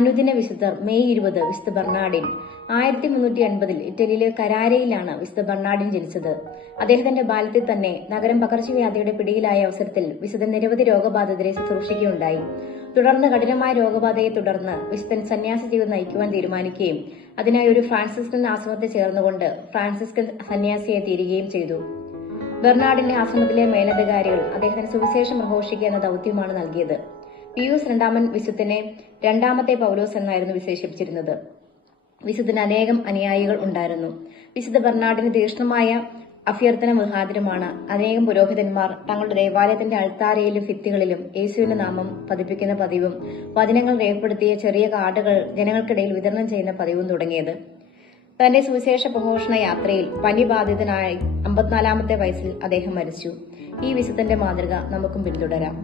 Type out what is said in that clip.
അനുദിന വിശുദ്ധർ മെയ് 20 വിശുദ്ധ ബർണാഡിൻ. 1350 ഇറ്റലിയിലെ കരാരയിലാണ് വിശുദ്ധ ബർണാഡിൻ ജനിച്ചത്. അദ്ദേഹത്തിന്റെ ബാല്യത്തിൽ തന്നെ നഗരം പകർച്ചവ്യാധിയുടെ പിടിയിലായ അവസരത്തിൽ വിശുദ്ധൻ നിരവധി രോഗബാധിതരെ ശുശ്രൂഷിക്കുകയുണ്ടായി. തുടർന്ന് കഠിനമായ രോഗബാധയെ തുടർന്ന് വിശുദ്ധൻ സന്യാസ ജീവിതം നയിക്കുവാൻ തീരുമാനിക്കുകയും അതിനായി ഒരു ഫ്രാൻസിസ്കൻ ആശ്രമത്തിൽ ചേർന്നുകൊണ്ട് ഫ്രാൻസിസ്കൻ സന്യാസിയെ തീരുകയും ചെയ്തു. ബെർണാഡിന്റെ ആശ്രമത്തിലെ മേലധികാരികൾ അദ്ദേഹത്തിന് സുവിശേഷം പ്രഘോഷിക്കുക എന്ന ദൌത്യമാണ് നൽകിയത്. പിയൂസ് രണ്ടാമൻ വിശുദ്ധനെ രണ്ടാമത്തെ പൗലോസ് എന്നായിരുന്നു വിശേഷിപ്പിച്ചിരുന്നത്. വിശുദ്ധന് അനേകം അനുയായികൾ ഉണ്ടായിരുന്നു. വിശുദ്ധ ബർണാഡിന് തീക്ഷ്ണമായ അഭ്യർത്ഥന മുഖാന്തരമാണ് അനേകം പുരോഹിതന്മാർ തങ്ങളുടെ ദേവാലയത്തിന്റെ അൾത്താരയിലും ഭിത്തികളിലും യേശുവിന്റെ നാമം പതിപ്പിക്കുന്ന പതിവും വചനങ്ങൾ രേഖപ്പെടുത്തിയ ചെറിയ കാർഡുകൾ ജനങ്ങൾക്കിടയിൽ വിതരണം ചെയ്യുന്ന പതിവും തുടങ്ങിയത്. തന്റെ സുവിശേഷ പ്രഘോഷണ യാത്രയിൽ പനി ബാധിതനായി 54-ാമത്തെ വയസ്സിൽ അദ്ദേഹം മരിച്ചു. ഈ വിശുദ്ധന്റെ മാതൃക നമുക്കും പിന്തുടരാം.